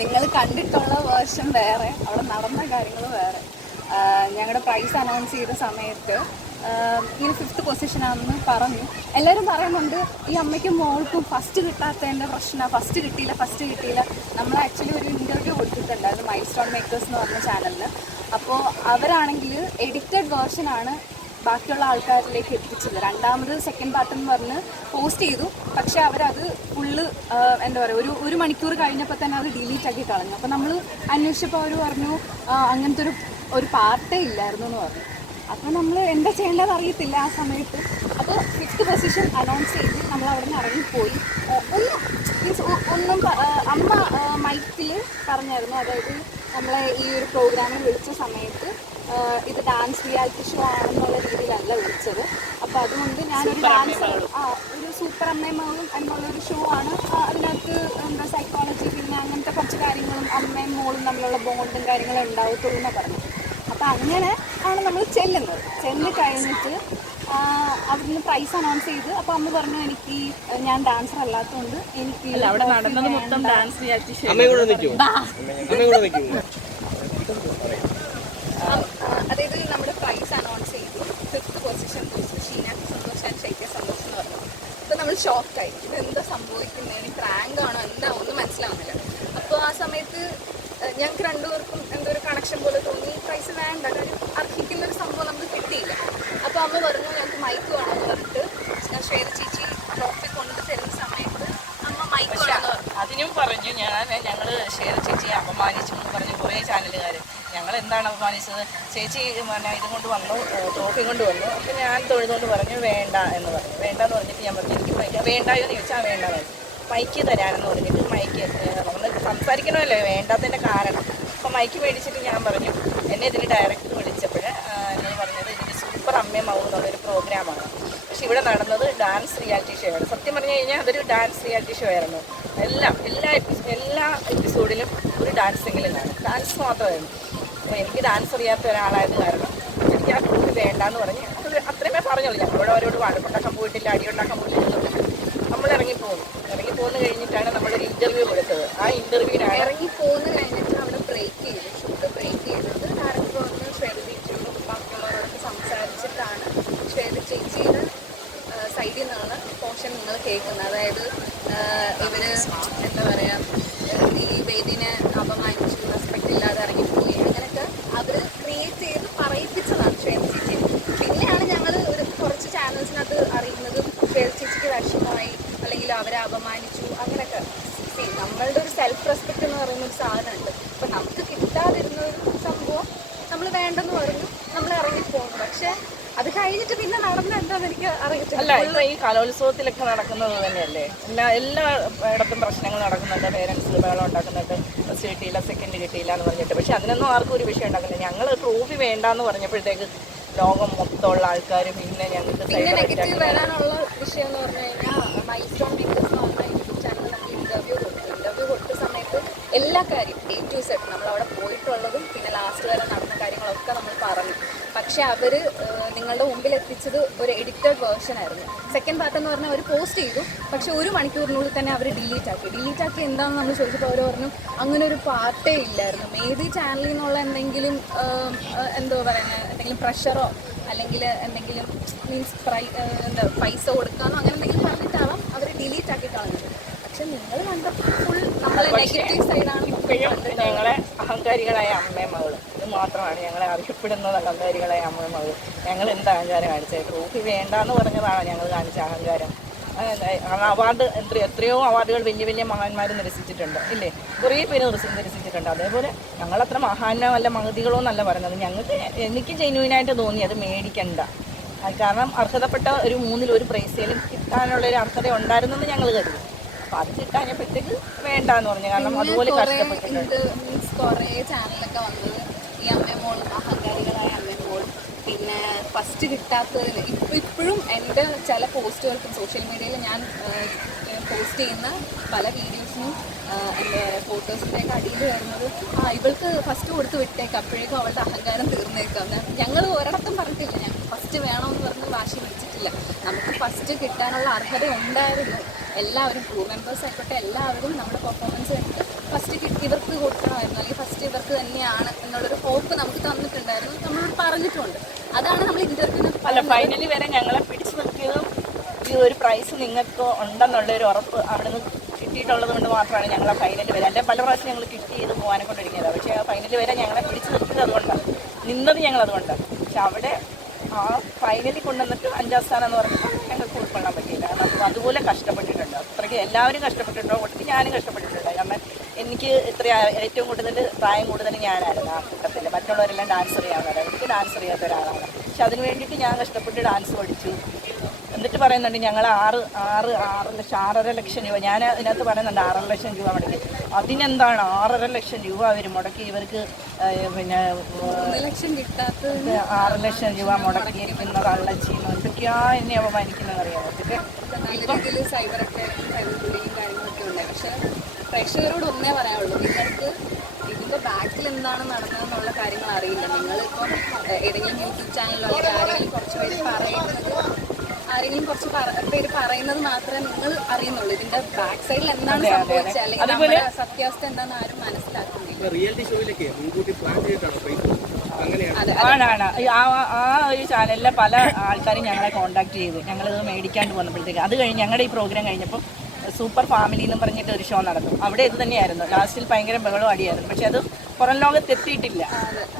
നിങ്ങൾ കണ്ടിട്ടുള്ള വേർഷൻ വേറെ അവിടെ നടന്ന കാര്യങ്ങൾ വേറെ. ഞങ്ങളുടെ പ്രൈസ് അനൗൺസ് ചെയ്ത സമയത്ത് ഇങ്ങനെ ഫിഫ്ത്ത് പൊസിഷനാണെന്ന് പറഞ്ഞു. എല്ലാവരും പറയുന്നുണ്ട് ഈ അമ്മയ്ക്കും മോൾക്കും ഫസ്റ്റ് കിട്ടാത്തതിന്റെ പ്രശ്നമാണ് ഫസ്റ്റ് കിട്ടിയില്ല ഫസ്റ്റ് കിട്ടിയില്ല. നമ്മൾ ആക്ച്വലി ഒരു ഇന്റർവ്യൂ കൊടുത്തിട്ടുണ്ടായിരുന്നു മൈൽ സ്റ്റോൺ മേക്കേഴ്സ് എന്ന് പറഞ്ഞ ചാനലിൽ അപ്പോൾ അവരാണെങ്കിൽ എഡിറ്റഡ് വേർഷനാണ് ബാക്കിയുള്ള ആൾക്കാരിലേക്ക് എത്തിച്ചത് രണ്ടാമത് സെക്കൻഡ് പാർട്ട് എന്ന് പറഞ്ഞ് പോസ്റ്റ് ചെയ്തു. പക്ഷെ അവരത് ഫുള്ള് എന്താ പറയുക ഒരു ഒരു മണിക്കൂർ കഴിഞ്ഞപ്പോൾ തന്നെ അത് ഡിലീറ്റ് ആക്കി കളഞ്ഞു. അപ്പോൾ നമ്മൾ അന്വേഷിച്ചപ്പോൾ അവർ പറഞ്ഞു അങ്ങനത്തെ ഒരു ഒരു പാർട്ടേ ഇല്ലായിരുന്നു എന്ന് പറഞ്ഞു. അപ്പോൾ നമ്മൾ എന്താ ചെയ്യേണ്ടത് അറിയത്തില്ല ആ സമയത്ത്. അപ്പോൾ ഫിഫ്ത്ത് പൊസിഷൻ അനൗൺസ് ചെയ്ത് നമ്മൾ അവിടെ നിന്ന് ഇറങ്ങിപ്പോയി. ഒന്ന് മീൻസ് ഒന്നും അമ്മ മൈക്കിൽ പറഞ്ഞായിരുന്നു. അതായത് നമ്മളെ ഈ ഒരു പ്രോഗ്രാമിൽ വിളിച്ച സമയത്ത് ഇത് ഡാൻസ് റിയാലിറ്റി ഷോ ആണെന്നുള്ള രീതിയിലല്ല വിളിച്ചത്. അപ്പോൾ അതുകൊണ്ട് ഞാനൊരു ഡാൻസ് ആ ഒരു സൂപ്പർ അമ്മയും എന്നുള്ളൊരു ഷോ ആണ്. അതിനകത്ത് എന്താ സൈക്കോളജി പിന്നെ അങ്ങനത്തെ കുറച്ച് കാര്യങ്ങളും അമ്മയും മോളും തമ്മിലുള്ള ബോണ്ടും കാര്യങ്ങളും ഉണ്ടാവത്തുള്ളൂ എന്നാണ് പറഞ്ഞു അപ്പം അങ്ങനെ ആണ് നമ്മൾ ചെല്ലുന്നത്. ചെന്ന് കഴിഞ്ഞിട്ട് അവിടുന്ന് പ്രൈസ് അനൗൺസ് ചെയ്ത് അപ്പോൾ അമ്മ പറഞ്ഞു എനിക്ക് ഞാൻ ഡാൻസർ അല്ലാത്തതുകൊണ്ട് എനിക്ക് അവിടെ നടന്നത് മൊത്തം ഡാൻസ് റിയാലിറ്റി ഷോ അമ്മയും കൂടെ നിൽക്കുമോ അമ്മയും കൂടെ നിൽക്കുമോ ആ, അതായത് നമ്മുടെ പ്രൈസ് അനൗൺസ് ചെയ്തു fifth position Sheena Santhosh and Shaithya Santhosh എന്ന് പറഞ്ഞു അപ്പോൾ നമ്മൾ ഷോക്കായി ഇതെന്താ എന്താ സംഭവിക്കുന്നത് പ്രാങ്ക് ആണോ? എന്താ? ഒന്നും മനസ്സിലാവുന്നില്ല. അപ്പോൾ ആ സമയത്ത് ഞങ്ങൾക്ക് രണ്ടുപേർക്കും എന്തോ ഒരു കണക്ഷൻ പോലെ തോന്നി. പൈസ വേണ്ട. കാര്യം അർഹിക്കുന്ന ഒരു സംഭവം നമുക്ക് കിട്ടിയില്ല. അപ്പോൾ അമ്മ പറഞ്ഞു ഞങ്ങൾക്ക് മൈക്ക് വേണമെന്ന് പറഞ്ഞിട്ട് ഞാൻ ഷെയർ ചേച്ചി ട്രോഫി കൊണ്ട് തരുന്ന സമയത്ത് അമ്മ മൈക്ക് വേണമെന്ന് അതിനും പറഞ്ഞു ഞാൻ ഞങ്ങൾ ഷെയർ ചേച്ചിയെ അപമാനിച്ചു എന്ന് പറഞ്ഞു കുറേ ചാനലുകാർ ഞങ്ങൾ എന്താണ് അപമാനിച്ചത്? ചേച്ചി പിന്നെ ഇതും കൊണ്ട് വന്നു ട്രോഫി കൊണ്ട് വന്നു. അപ്പം ഞാൻ തൊഴുതുകൊണ്ട് പറഞ്ഞു വേണ്ട എന്ന് പറഞ്ഞു. വേണ്ട എന്ന് പറഞ്ഞിട്ട് ഞാൻ പറഞ്ഞു വേണ്ടായോ എന്ന് ചോദിച്ചാൽ വേണ്ട എന്ന് പറഞ്ഞു. മൈക്ക് തരാനെന്ന് പറഞ്ഞിട്ട് മൈക്ക് നമ്മൾ സംസാരിക്കണമല്ലോ വേണ്ടാത്തതിന്റെ കാരണം. അപ്പോൾ മൈക്ക് മേടിച്ചിട്ട് ഞാൻ പറഞ്ഞു എന്നെ ഇതിന് ഡയറക്റ്റ് വിളിച്ചപ്പോൾ എന്നോട് പറഞ്ഞത് ഇതിന്റെ സൂപ്പർ അമ്മയമാവും എന്നുള്ളൊരു പ്രോഗ്രാമാണ് പക്ഷെ ഇവിടെ നടന്നത് ഡാൻസ് റിയാലിറ്റി ഷോ ആണ്. സത്യം പറഞ്ഞു കഴിഞ്ഞാൽ അതൊരു ഡാൻസ് റിയാലിറ്റി ഷോ ആയിരുന്നു. എല്ലാം എല്ലാ എല്ലാ എപ്പിസോഡിലും ഒരു ഡാൻസെങ്കിലും കാണും. ഡാൻസ് മാത്രമായിരുന്നു. അപ്പോൾ എനിക്ക് ഡാൻസ് അറിയാത്ത ഒരാളായത് കാരണം എനിക്ക് ആ ട്രോഫി വേണ്ടാന്ന് പറഞ്ഞ് അത് അത്രയുമേ പറഞ്ഞുള്ളൂ ഞങ്ങളോട് അവരോട് വഴക്കുണ്ടാക്കാൻ പോയിട്ടില്ല അടിയുണ്ടാക്കാൻ പോയിട്ടില്ല. നമ്മൾ ഇറങ്ങിപ്പോകുന്നു ഇറങ്ങിപ്പോന്ന് കഴിഞ്ഞിട്ടാണ് നമ്മളൊരു ഇന്റർവ്യൂ കൊടുത്തത്. ആ ഇന്റർവ്യൂ ഇറങ്ങി പോകുന്ന കഴിഞ്ഞിട്ട് അവിടെ ബ്രേക്ക് ചെയ്തു. ഷൂട്ട് ബ്രേക്ക് ചെയ്തിട്ട് ഡയറക്ടർ ശ്വേത ചേച്ചിയോടും ബാക്കിയുള്ളവരോടൊക്കെ സംസാരിച്ചിട്ടാണ് ശ്വേത ചേച്ചിയുടെ സൈഡിൽ നിന്നാണ് പോർഷൻ നിങ്ങൾ കേൾക്കുന്നത്. അതായത് ഇവർ എന്താ പറയാ ഈ വേദിനെ അപമാനിച്ചു റെസ്പെക്ട് ഇല്ലാതെ ഇറങ്ങിപ്പോയി അങ്ങനെയൊക്കെ അവർ ക്രിയേറ്റ് ചെയ്ത് പറയിപ്പിച്ചതാണ് ശ്വേത ചേച്ചി പിന്നെയാണ് ഞങ്ങൾ ഒരു കുറച്ച് ചാനൽസിനകത്ത് അറിയുന്നത് ശ്വേത ചേച്ചിക്ക് വിഷമമായി അല്ലെങ്കിൽ അപമാനിച്ചു അങ്ങനെയൊക്കെ. നമ്മളുടെ ഒരു സെൽഫ് റെസ്പെക്ട് എന്ന് പറയുന്ന ഒരു സാധനമുണ്ട്. അപ്പം നമുക്ക് കിട്ടാതിരുന്ന ഒരു സംഭവം നമ്മൾ വേണ്ടെന്ന് പറഞ്ഞു നമ്മൾ ഇറങ്ങിപ്പോകുന്നു പക്ഷേ അത് കഴിഞ്ഞിട്ട് പിന്നെ നടന്നെന്താന്ന് എനിക്ക് അല്ല അറിയത്തില്ല ഇപ്പൊ ഈ കലോത്സവത്തിലൊക്കെ നടക്കുന്നത് തന്നെയല്ലേ? എല്ലാ എല്ലാ ഇടത്തും പ്രശ്നങ്ങൾ നടക്കുന്നുണ്ട്. പേരൻസ് ബഹളം ഉണ്ടാക്കുന്നുണ്ട്. ഫസ്റ്റ് കിട്ടിയില്ല സെക്കൻഡ് കിട്ടിയില്ല എന്ന് പറഞ്ഞിട്ട്. പക്ഷെ അതിനൊന്നും ആർക്കും ഒരു വിഷയം ഉണ്ടാക്കുന്നില്ല. ഞങ്ങൾ ട്രോഫി വേണ്ടാന്ന് പറഞ്ഞപ്പോഴത്തേക്ക് ലോകം മൊത്തമുള്ള ആൾക്കാരും പിന്നെ ഞങ്ങൾക്ക് വരാനുള്ള വിഷയം എന്ന് പറഞ്ഞു കഴിഞ്ഞാൽ മൈൽ സ്റ്റോൺ പറഞ്ഞ യൂട്യൂബ് ചാനലിൽ നമ്മൾ ഇന്റർവ്യൂ കൊടുത്തു ഇന്റർവ്യൂ കൊടുത്ത സമയത്ത് എല്ലാ കാര്യം എ ടു സെറ്റ് നമ്മൾ അവിടെ പോയിട്ടുള്ളതും പിന്നെ ലാസ്റ്റ് വരെ നടന്ന കാര്യങ്ങളൊക്കെ നമ്മൾ പറഞ്ഞു. പക്ഷെ അവർ നിങ്ങളുടെ മുമ്പിൽ എത്തിച്ചത് ഒരു എഡിറ്റഡ് വേർഷൻ ആയിരുന്നു. സെക്കൻഡ് പാർട്ട് എന്ന് പറഞ്ഞാൽ അവർ പോസ്റ്റ് ചെയ്തു. പക്ഷെ ഒരു മണിക്കൂറിനുള്ളിൽ തന്നെ അവർ ഡിലീറ്റ് ആക്കി. ഡിലീറ്റ് ആക്കി എന്താണെന്ന് നമ്മൾ ചോദിച്ചപ്പോൾ അവർ പറഞ്ഞു അങ്ങനെ ഒരു പാർട്ടേ ഇല്ലായിരുന്നു. മേ ബി ചാനലിൽ നിന്നുള്ള എന്തെങ്കിലും എന്തോ പറയുന്നത് എന്തെങ്കിലും പ്രഷറോ അല്ലെങ്കിൽ എന്തെങ്കിലും മീൻസ് പ്രൈ എന്താ പൈസ കൊടുക്കാനോ അങ്ങനെ എന്തെങ്കിലും പറഞ്ഞിട്ടാവാം അവർ ഡിലീറ്റ് ആക്കി കളഞ്ഞത്. പക്ഷെ നിങ്ങൾ കണ്ടപ്പോൾ ഫുൾ നമ്മളെ നെഗറ്റീവ് സൈഡാണ് ഇപ്പോഴും ഞങ്ങളെ അഹങ്കാരികളായ അമ്മയും മകൾ ഇത് മാത്രമാണ് ഞങ്ങളെ അറിയപ്പെടുന്നത് അഹങ്കാരികളായ അമ്മയും മകൾ. ഞങ്ങൾ എന്ത് അഹങ്കാരം കാണിച്ചത്? ട്രോഫി വേണ്ടാന്ന് പറഞ്ഞതാണ് ഞങ്ങൾ കാണിച്ച അഹങ്കാരം. അവാർഡ് എത്ര എത്രയോ അവാർഡുകൾ വലിയ വലിയ മഹാന്മാർ നിരസിച്ചിട്ടുണ്ട് ഇല്ലേ? കുറേ പേര് നിരസി നിരസിച്ചിട്ടുണ്ട്. അതേപോലെ ഞങ്ങളത്ര മഹാനോ അല്ല മഹതികളോ എന്നല്ല പറയുന്നത്. ഞങ്ങൾക്ക് എനിക്ക് ജെന്യൂനായിട്ട് തോന്നി അത് മേടിക്കണ്ട. അത് കാരണം അർഹതപ്പെട്ട ഒരു മൂന്നിൽ ഒരു പ്രൈസേലും കിട്ടാനുള്ള ഒരു അർഹത ഉണ്ടായിരുന്നെന്ന് ഞങ്ങൾ കരുതി. അപ്പം അത് കിട്ടാഞ്ഞപ്പോഴത്തേക്ക് വേണ്ടാന്ന് പറഞ്ഞു. കാരണം അതുപോലെ കഷ്ടപ്പെട്ടിട്ടുണ്ട്. കുറേ ചാനലൊക്കെ വന്നത് ഈ അമ്മയമോളും അഹങ്കാരികളായ പിന്നെ ഫസ്റ്റ് കിട്ടാത്തതിന് ഇപ്പം ഇപ്പോഴും എന്റെ ചില പോസ്റ്റുകൾക്കും സോഷ്യൽ മീഡിയയിൽ ഞാൻ പോസ്റ്റ് ചെയ്യുന്ന പല വീഡിയോസിനും എന്താ പറയുക ഫോട്ടോസിന്റെയൊക്കെ അടിയിൽ വരുന്നത് ആ ഇവൾക്ക് ഫസ്റ്റ് കൊടുത്ത് വിട്ടേക്കാം. അപ്പോഴേക്കും അവളുടെ അഹങ്കാരം തീർന്നേക്കാം. ഞങ്ങൾ ഒരിടത്തും പറഞ്ഞിട്ടില്ല. ഞങ്ങൾ ഫസ്റ്റ് വേണമെന്ന് പറഞ്ഞ് വാശി പിടിച്ചിട്ടില്ല. നമുക്ക് ഫസ്റ്റ് കിട്ടാനുള്ള അർഹത ഉണ്ടായിരുന്നു. എല്ലാവരും ക്രൂ മെമ്പേഴ്സ് ആയിക്കോട്ടെ എല്ലാവരും നമ്മുടെ പെർഫോമൻസ് കണ്ടിട്ട് ഫസ്റ്റ് കിട്ടി ഇവർക്ക് കൊടുക്കണമായിരുന്നു. അല്ലെങ്കിൽ ഫസ്റ്റ് ഇവർക്ക് തന്നെയാണ് എന്നുള്ളൊരു ഹോപ്പ് നമുക്ക് തന്നിട്ടുണ്ടായിരുന്നു. നമ്മളോട് പറഞ്ഞിട്ടുണ്ട്. അതാണ് നമ്മൾ ഇന്റർവ്യൂ അല്ല ഫൈനലി വരെ ഞങ്ങളെ പിടിച്ചു നിർത്തിയതും ഈ ഒരു പ്രൈസ് നിങ്ങൾക്ക് ഉണ്ടെന്നുള്ള ഒരു ഉറപ്പ് അവിടെ നിന്ന് കിട്ടിയിട്ടുള്ളത് കൊണ്ട് മാത്രമാണ് ഞങ്ങളെ ഫൈനൽ വരെ. എന്റെ പല പ്രാവശ്യം ഞങ്ങൾ കിട്ടി ചെയ്ത് പോകാനെ കൊണ്ടിരിക്കുന്നത്. പക്ഷേ ആ ഫൈനൽ വരെ ഞങ്ങളെ പിടിച്ചു നിർത്തിയത് അതുകൊണ്ടാണ്. നിന്നത് ഞങ്ങൾ അതുകൊണ്ടാണ്. പക്ഷെ അവിടെ ആ ഫൈനലിൽ കൊണ്ടുവന്നിട്ട് അഞ്ചാം സ്ഥാനം എന്ന് പറഞ്ഞപ്പോൾ ഞങ്ങൾക്ക് ഉൾക്കൊള്ളാൻ പറ്റിയില്ല. അതുപോലെ കഷ്ടപ്പെട്ടിട്ടുണ്ട്. അത്രയ്ക്ക് എല്ലാവരും കഷ്ടപ്പെട്ടിട്ടുണ്ടോ. കൂട്ടത്തിൽ ഞാനും കഷ്ടപ്പെട്ടിട്ടുണ്ട്. കാരണം എനിക്ക് ഇത്ര ഏറ്റവും കൂടുതൽ പ്രായം കൂടുതൽ ഞാനായിരുന്നു ആ കൂട്ടത്തിൽ മറ്റുള്ളവരെല്ലാം ഡാൻസ് അറിയാവുന്നവരാണ് എനിക്ക് ഡാൻസ് അറിയാത്ത ഒരാളാണ്. പക്ഷെ അതിന് വേണ്ടിയിട്ട് ഞാൻ കഷ്ടപ്പെട്ട് ഡാൻസ് പഠിച്ചു. എന്നിട്ട് പറയുന്നുണ്ട് ഞങ്ങൾ ആറ് ആറ് ആറ് ലക്ഷം ആറര ലക്ഷം രൂപ. ഞാൻ അതിനകത്ത് പറയുന്നുണ്ട് ആറര ലക്ഷം രൂപ മുടക്കി. അതിനെന്താണ് ആറര ലക്ഷം രൂപ അവർ മുടക്കി? ഇവർക്ക് പിന്നെ ആറ് ലക്ഷം രൂപ മുടക്കിയിരിക്കുന്ന കള്ളച്ചീന്ന് എന്തൊക്കെയാ എന്നെ അപമാനിക്കുന്നത് അറിയാമോ സൈബർ പക്ഷെ പ്രേക്ഷകരോട് ഒന്നേ പറയാനുള്ളൂ നിങ്ങൾക്ക് ഇതിന്റെ ബാക്കിൽ എന്താണ് നടന്നതെന്നുള്ള കാര്യങ്ങൾ അറിയില്ല. നിങ്ങളിപ്പം ഏതെങ്കിലും യൂട്യൂബ് ചാനലിലോ അല്ലെങ്കിൽ ആരെങ്കിലും കുറച്ച് പേര് പറയുന്നത് ആരെങ്കിലും കുറച്ച് പേര് പറയുന്നത് മാത്രമേ നിങ്ങൾ അറിയുന്നുള്ളൂ. ഇതിന്റെ ബാക്ക് സൈഡിൽ എന്താണ് സംഭവിച്ചത്? അല്ലെങ്കിൽ നമ്മുടെ സത്യാവസ്ഥ എന്താണെന്ന് ആരും മനസ്സിലാക്കുന്നില്ല. റിയാലിറ്റി ഷോയിലൊക്കെ മുൻകൂട്ടി പ്ലാൻ ചെയ്തിട്ടാണ് ആണാണ് ആ ആ ഒരു ചാനലിലെ പല ആൾക്കാരും ഞങ്ങളെ കോണ്ടാക്ട് ചെയ്തു. ഞങ്ങളിത് മേടിക്കാണ്ട് വന്നപ്പോഴത്തേക്ക്. അത് കഴിഞ്ഞ് ഞങ്ങളുടെ ഈ പ്രോഗ്രാം കഴിഞ്ഞപ്പോൾ സൂപ്പർ ഫാമിലി എന്ന് പറഞ്ഞിട്ട് ഒരു ഷോ നടന്നു. അവിടെ ഇത് തന്നെയായിരുന്നു. ലാസ്റ്റിൽ ഭയങ്കര ബഹളം അടിയായിരുന്നു. പക്ഷെ അത് പുറം ലോകത്ത് എത്തിയിട്ടില്ല.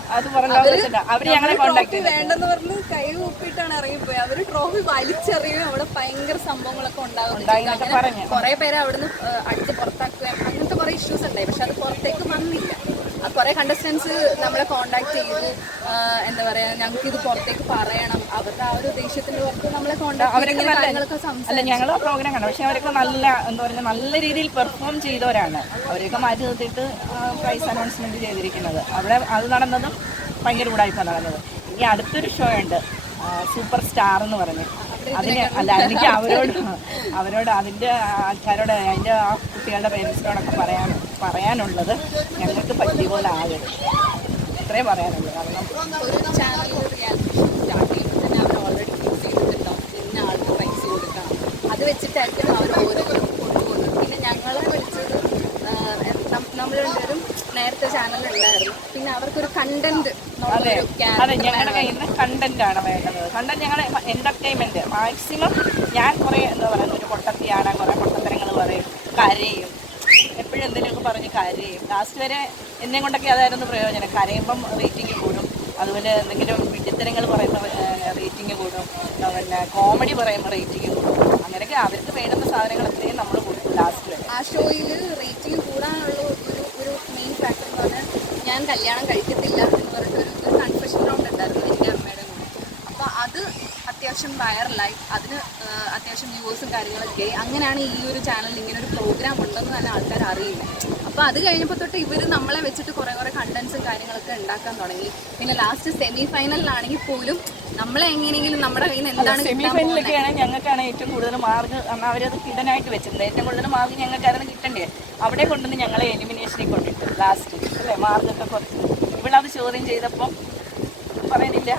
അത്. പുറം ലോകത്തില്ല അവർ ഞങ്ങളെ കോണ്ടാക്ട് വേണ്ടെന്ന് പറഞ്ഞ് കൈ കൂപ്പിയിട്ടാണ് ഇറങ്ങിപ്പോയി അവർ ട്രോഫി വലിച്ചെറിയുകയും അവിടെ ഭയങ്കര സംഭവങ്ങളൊക്കെ ഉണ്ടായിന്നൊക്കെ പറഞ്ഞു. ഉണ്ടാകും കുറെ പേരെ അവിടുന്ന് അടിച്ച് പുറത്താക്കുക അങ്ങനത്തെ കുറെ ഇഷ്യൂസ് ഉണ്ടായി. പക്ഷെ അത് പുറത്തേക്ക് വന്നില്ല. കുറെ കണ്ടസ്റ്റൻസ് നമ്മളെ കോണ്ടാക്ട് ചെയ്തു. എന്താ പറയാ ഞങ്ങൾക്ക് ഇത് പുറത്തേക്ക് പറയണം. അവരുടെ ആ ഒരു ദേഷ്യത്തിന്റെ പുറത്ത് നമ്മളെ കോണ്ടാക്ട് അവരൊക്കെ കാര്യങ്ങളൊക്കെ അല്ല ഞങ്ങൾ ആ പ്രോഗ്രാം കണ്ടു. പക്ഷെ അവരൊക്കെ നല്ല എന്താ പറയുക നല്ല രീതിയിൽ പെർഫോം ചെയ്തവരാണ്. അവരെയൊക്കെ മാറ്റി നിർത്തിയിട്ട് പ്രൈസ് അനൗൺസ്മെന്റ് ചെയ്തിരിക്കുന്നത്. അവിടെ അത് നടന്നതും ഭയങ്കര ഉടായ്പ നടന്നത്. ഇനി അടുത്തൊരു ഷോ ഉണ്ട്. സൂപ്പർ സ്റ്റാർ എന്ന് പറഞ്ഞു. അതിന് അല്ല എനിക്ക് അവരോട് അവരോട് അതിന്റെ ആൾക്കാരോട് അതിന്റെ ആ കുട്ടികളുടെ പേരൻസിനോടൊക്കെ പറയാൻ പറയാനുള്ളത് ഞങ്ങൾക്ക് പറ്റിയ പോലെ ആകരുത് ഇത്രേ പറയാനുള്ളൂ. കാരണം അത് വെച്ചിട്ടായിരിക്കും അവർ കൊണ്ടുപോകുന്നത്. പിന്നെ ഞങ്ങളെ വിളിച്ചത് നമ്മൾ രണ്ടുപേരും നേരത്തെ ചാനൽ ഉണ്ടായിരുന്നു. പിന്നെ അവർക്കൊരു കണ്ടന്റ് അതെ. അതെ ഞങ്ങളുടെ കയ്യിൽ നിന്ന് കണ്ടന്റ് ആണ് വേണ്ടത്. കണ്ടന്റ് ഞങ്ങളെ എന്റർടൈൻമെന്റ് മാക്സിമം ഞാൻ കുറെ എന്താ പറയുക ഒരു പൊട്ടത്തിയാണ് കുറെ കരയും. എപ്പോഴും എന്തെങ്കിലുമൊക്കെ പറഞ്ഞ് കരയും. ലാസ്റ്റ് വരെ എന്നെ കൊണ്ടൊക്കെ അതായിരുന്നു പ്രയോജനം. കരയുമ്പം റേറ്റിംഗ് കൂടും. അതുപോലെ എന്തെങ്കിലും വിഡിത്തരങ്ങൾ പറയുമ്പോൾ റേറ്റിംഗ് കൂടും. പിന്നെ കോമഡി പറയുമ്പോൾ റേറ്റിംഗ് കൂടും. അങ്ങനെയൊക്കെ അവർക്ക് വേണ്ടുന്ന സാധനങ്ങൾ അത്രയും നമ്മൾ കൊടുക്കും ലാസ്റ്റ് വരെ. ആ ഷോയിൽ റേറ്റിംഗ് കൂടാനുള്ള ഒരു ഒരു മെയിൻ ഫാക്ടർ എന്ന് പറഞ്ഞാൽ ഞാൻ കല്യാണം കഴിക്കത്തില്ല എന്ന് പറഞ്ഞിട്ട് ഒരു ഒരു കൺഫെഷൻ റൗണ്ട് ഉണ്ടായിരുന്നു എന്റെ അമ്മയുടെ കൂടെ അപ്പോൾ അത് അത്യാവശ്യം വൈറലായി അതിന് അത്യാവശ്യം വ്യൂവേഴ്സും കാര്യങ്ങളൊക്കെ ആയി. അങ്ങനെയാണ് ഈ ഒരു ചാനലിൽ ഇങ്ങനെ ഒരു പ്രോഗ്രാം ഉണ്ടെന്ന് തന്നെ ആൾക്കാർ അറിയില്ല. അപ്പോൾ അത് കഴിഞ്ഞപ്പോൾ തൊട്ട് ഇവർ നമ്മളെ വെച്ചിട്ട് കുറേ കുറേ കണ്ടന്റ്സും കാര്യങ്ങളൊക്കെ ഉണ്ടാക്കാൻ തുടങ്ങി. പിന്നെ ലാസ്റ്റ് സെമി ഫൈനലിലാണെങ്കിൽ പോലും നമ്മളെ എങ്ങനെയെങ്കിലും നമ്മുടെ കയ്യിൽ നിന്ന് എന്താണ് സെമി ഫൈനലൊക്കെയാണ് ഞങ്ങൾക്കാണ് ഏറ്റവും കൂടുതൽ മാർക്ക് അവരത് കിടനായിട്ട് വെച്ചിട്ടുണ്ട് ഏറ്റവും കൂടുതൽ മാർക്ക് ഞങ്ങൾക്കായിരുന്നു കിട്ടണ്ടേ അവിടെ കൊണ്ടുവന്ന് ഞങ്ങളെ എലിമിനേഷനിൽ കൊണ്ടിട്ട് ലാസ്റ്റ് അല്ലേ? മാർക്കൊക്കെ കുറച്ച്. അത് ചോദ്യം ചെയ്തപ്പോൾ പറയുന്നില്ല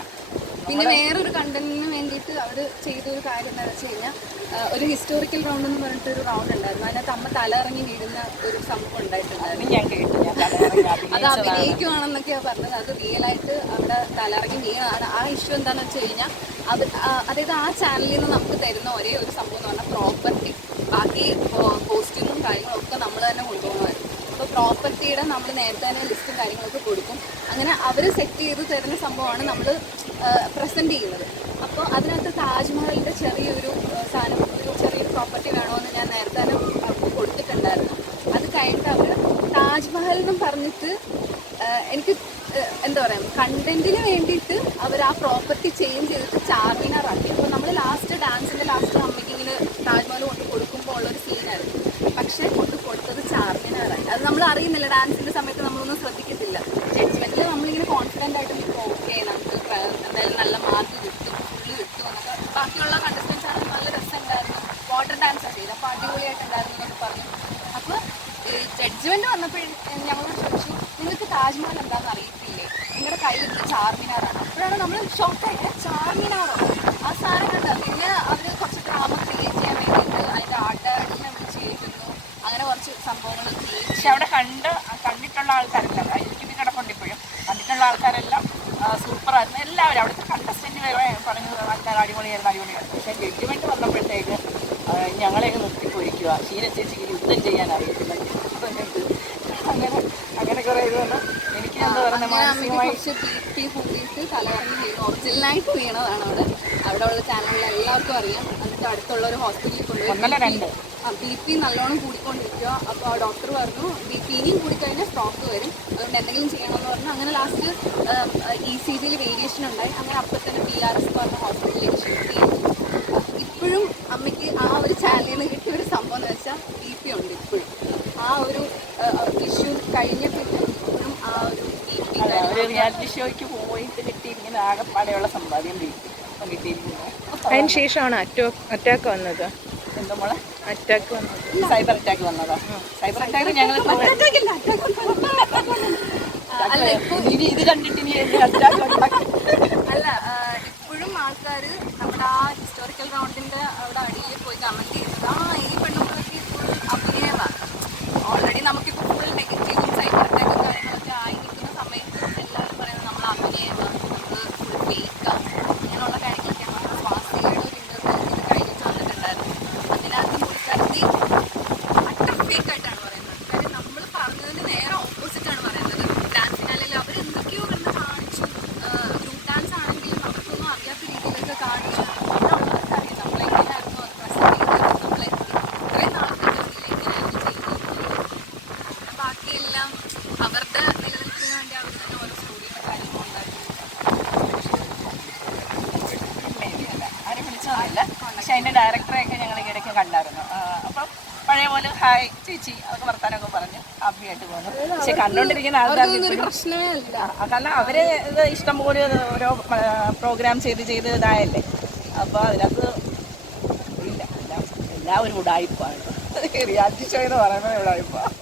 പിന്നെ വേറൊരു കണ്ടന്റിന് വേണ്ടിയിട്ട് അവർ ചെയ്ത ഒരു കാര്യം എന്താ വെച്ച് കഴിഞ്ഞാൽ ഒരു ഹിസ്റ്റോറിക്കൽ റൗണ്ട് എന്ന് പറഞ്ഞിട്ട് ഒരു റൗണ്ട് ഉണ്ടായിരുന്നു. അതിനകത്ത് അമ്മ തലയിറങ്ങി വീഴുന്ന ഒരു സംഭവം ഉണ്ടായിട്ടുണ്ട് അത് ഞാൻ കേട്ടു അത് അഭിനയിക്കുവാണെന്നൊക്കെയാണ് പറഞ്ഞത്. അത് റിയൽ ആയിട്ട് അവിടെ തലയിറങ്ങി വീണാണ് ആ ഇഷ്യൂ എന്താണെന്ന് വെച്ച് കഴിഞ്ഞാൽ അത് അതായത് ആ ചാനലിൽ നിന്ന് നമുക്ക് തരുന്ന ഒരേ ഒരു സംഭവം എന്ന് പറഞ്ഞാൽ പ്രോപ്പർട്ടി ബാക്കി കോസ്റ്റ്യൂമും കാര്യങ്ങളും ഒക്കെ നമ്മൾ തന്നെ കൊണ്ടുപോകണമായിരുന്നു അപ്പോൾ പ്രോപ്പർട്ടിയുടെ നമ്മൾ നേരത്തെ തന്നെ ലിസ്റ്റും കാര്യങ്ങളൊക്കെ കൊടുക്കും. അങ്ങനെ അവർ സെറ്റ് ചെയ്ത് തരുന്ന സംഭവമാണ് നമ്മൾ പ്രസന്റ് ചെയ്യുന്നത്. അപ്പോൾ അതിനകത്ത് താജ്മഹലിന്റെ ചെറിയൊരു സാധനം ഒരു ചെറിയൊരു പ്രോപ്പർട്ടി വേണമെന്ന് ഞാൻ നേരത്തെ തന്നെ അവർക്ക് കൊടുത്തിട്ടുണ്ടായിരുന്നു. അത് കഴിഞ്ഞിട്ട് അവർ താജ്മഹൽ എന്നും പറഞ്ഞിട്ട് എനിക്ക് എന്താ പറയുക കണ്ടന്റിന് വേണ്ടിയിട്ട് അവർ ആ പ്രോപ്പർട്ടി ചേഞ്ച് ചെയ്തിട്ട് ചാർമിനാറാക്കി. അപ്പോൾ നമ്മൾ ലാസ്റ്റ് ഡാൻസിന്റെ ലാസ്റ്റ് അമ്മയ്ക്ക് ഇങ്ങനെ താജ്മഹൽ കൊണ്ട് കൊടുക്കുമ്പോൾ ഉള്ളൊരു സീനായിരുന്നു പക്ഷേ കൊണ്ട് കൊടുത്തത് ചാർമിനാറായി. അത് നമ്മൾ അറിയുന്നില്ല ഡാൻസിന്റെ സമയത്ത് നമ്മളൊന്നും ശ്രദ്ധിക്കത്തില്ല. ജഡ്ജ്മെന്റിൽ നമ്മളിങ്ങനെ കോൺഫിഡന്റ് ആയിട്ട് ഓക്കെ പ്ര- എന്തായാലും നല്ല മാർക്ക് കിട്ടും ഫുള്ള് കിട്ടും എന്നൊക്കെ. ബാക്കിയുള്ള കണ്ടസ്റ്റൻസ് ആണെങ്കിൽ നല്ല രസമുണ്ടായിരുന്നു. വാട്ടർ ഡാൻസ് ഒക്കെ ചെയ്ത്. അപ്പോൾ അടിപൊളിയായിട്ടുണ്ടായിരുന്നു എന്നൊക്കെ പറഞ്ഞു. അപ്പോൾ ജഡ്ജ്മെന്റ് വന്നപ്പോഴും ഞങ്ങളോട് ചോദിച്ചു നിങ്ങൾക്ക് താജ്മഹൽ എന്താണെന്ന് അറിയത്തില്ലേ? നിങ്ങളുടെ കയ്യിൽ ചാർമിനാറാണ് അപ്പോഴാണ് നമ്മൾ ഷോക്കായിട്ട് ചാർമിനാറോ? ആ സാധനം കണ്ട. പിന്നെ അവർ കുറച്ച് ഡ്രാമ ക്രിയേറ്റ് ചെയ്യാൻ വേണ്ടിയിട്ട് അതിന്റെ ആർട്ട് ഡയറക്ടറിനെ വിളിച്ച് അങ്ങനെ കുറച്ച് സംഭവങ്ങൾ പക്ഷെ അവിടെ കണ്ട് കണ്ടിട്ടുള്ള കിടപ്പുണ്ട് സൂപ്പറായിരുന്നു. എല്ലാവരും അവിടുത്തെ കണ്ടസ്റ്റന്റ് വരെ പറഞ്ഞത് നല്ല അടിപൊളിയായിരുന്നു അടിപൊളിയായിരുന്നു. പക്ഷേ ജഡ്ജ്മെന്റ് വന്നപ്പോഴത്തേക്ക് ഞങ്ങളെയൊക്കെ നിർത്തിപ്പോയിരിക്കുക ശീല ചേച്ചിക്ക് യുദ്ധം ചെയ്യാൻ അറിയത്തില്ല അങ്ങനെ അങ്ങനെ കുറേ ഇത് വന്നു എനിക്ക് എന്താ അമ്മയ്ക്ക് മാനസികമായി ഒറിജിനലായിട്ട് വീണതാണ് അവിടെ. അവിടെ ഉള്ള ചാനലിൽ എല്ലാവർക്കും അറിയാം. എന്നിട്ട് അടുത്തുള്ള ഒരു ഹോസ്പിറ്റലിൽ കൊണ്ടുപോയി രണ്ട്. ബി പി നല്ലോണം കൂടിക്കൊണ്ടിരിക്കുക. അപ്പോൾ ഡോക്ടർ പറഞ്ഞു ബി പി ഇനിയും കൂടിക്കഴിഞ്ഞാൽ സ്ട്രോക്ക് വരും. അതുകൊണ്ട് എന്തെങ്കിലും ചെയ്യണമെന്ന് പറഞ്ഞു. അങ്ങനെ ലാസ്റ്റ് ഇ സി ജിയിൽ വേരിയേഷൻ ഉണ്ടായി. അങ്ങനെ അപ്പോൾ തന്നെ പി ആർ എസ് പറഞ്ഞ ഹോസ്പിറ്റലിലേക്ക് ഷിഫ്റ്റ് ചെയ്തു. ഇപ്പോഴും അമ്മയ്ക്ക് ആ ഒരു ചാനലിൽ നിന്ന് കിട്ടിയ ഒരു സംഭവം എന്ന് വെച്ചാൽ ബി പി ഉണ്ട് ഇപ്പോഴും ആ ഒരു ഇഷ്യൂ കഴിഞ്ഞ പിന്നെ ഇപ്പോഴും ആ ഒരു ബി പി അതെ ഒരു റിയാലിറ്റി ഷോയ്ക്ക് പോയിട്ട് ഇങ്ങനെ ആകെപ്പാടെയുള്ള സമ്പാദ്യം കിട്ടിയിരിക്കുന്നത് അതിന് ശേഷമാണ് അറ്റാക്ക് വന്നത്. എന്താ മോളെ? അറ്റാക്ക് വന്നത്. സൈബർ അറ്റാക്ക് വന്നതാ. സൈബർ അറ്റാക്ക് ഞങ്ങൾ ഇനി ഇത് കണ്ടിട്ട് ഇനി അറ്റാക്ക് അല്ല ഇപ്പോഴും ആൾക്കാർ നമ്മുടെ ആ ഹിസ്റ്റോറിക്കൽ റൗണ്ടിന്റെ അവിടെ അടിയിൽ പോയി കമന്റ് ചെയ്യുന്നത് ആ ഈ പെണ്ണുങ്ങളൊക്കെ ഫുൾ അഭിനയമാണ് ഓൾറെഡി നമുക്കിപ്പോൾ ഫുൾ നെഗറ്റീവും സൈബർ അറ്റാക്കും കാര്യങ്ങളൊക്കെ ആയി നിൽക്കുന്ന സമയത്ത് എല്ലാവരും പറയുന്നത് നമ്മൾ അഭിനയമാണ് നമ്മൾ ഫുൾ ഫേക്കാണ് അങ്ങനെയുള്ള കാര്യങ്ങളൊക്കെ നമ്മൾ സ്വാസികയുടെ ഒരു ഇന്റർവ്യൂ ഇത് കഴിഞ്ഞിട്ട് വന്നിട്ടുണ്ടായിരുന്നു അതിനകത്ത് പുള്ളിക്കാരത്തി അട്ടർ ഫേക്ക് ആയിട്ടാണ് പറയുന്നത് കാര്യം നമ്മൾ പറഞ്ഞതിന് നേരെ ഓപ്പോസിറ്റ് ആണ് പറയുന്നത് ഡാൻസ് ഫിനാലിൽ അവർ എന്തൊക്കെയോ കണ്ട് കാണിച്ചു ഗ്രൂപ്പ് ഡാൻസ് ആണെങ്കിലും നമുക്കൊന്നും അറിയാത്ത രീതിയിലൊക്കെ കാണിച്ചു അവർക്കറിയാം നമ്മളെങ്ങനെയായിരുന്നു അത് പ്രസന്റ് ചെയ്തത് നമ്മൾ ഇത്രയും നാളത്തെ ജോലിയിൽ എങ്ങനെയായിരുന്നു ചെയ്തത് പിന്നെ ബാക്കിയെല്ലാം അവരുടെ നിലനിൽപ്പിന് വേണ്ടി അവർ തന്നെ ഓരോ സ്റ്റോറിയും കാര്യങ്ങളും ഉണ്ടാക്കി ആരും വിളിച്ചതല്ല പക്ഷെ അതിന്റെ ഡയറക്ടറെയൊക്കെ ഞങ്ങൾ ഇടയ്ക്ക് കണ്ടായിരുന്നു ആ, അപ്പം പഴയ പോലെ ഹായ് ചേച്ചി അതൊക്കെ വർത്താനൊക്കെ പറഞ്ഞു ഹാപ്പിയായിട്ട് പോകുന്നു പക്ഷെ കണ്ടുകൊണ്ടിരിക്കുന്ന ആൾക്കാർക്ക് അവർക്കൊന്നും പ്രശ്നമേ അല്ല കാരണം അവർ ഇത് ഇഷ്ടംപോലെ ഓരോ പ്രോഗ്രാം ചെയ്ത് ചെയ്ത് ഇതായല്ലേ. അപ്പോൾ അതിനകത്ത് ഇല്ല എല്ലാം എല്ലാം ഒരു ഉടായ്പാണ്. റിയാലിറ്റി ഷോ എന്ന് പറയുന്നത് ഉടായ്പാണ്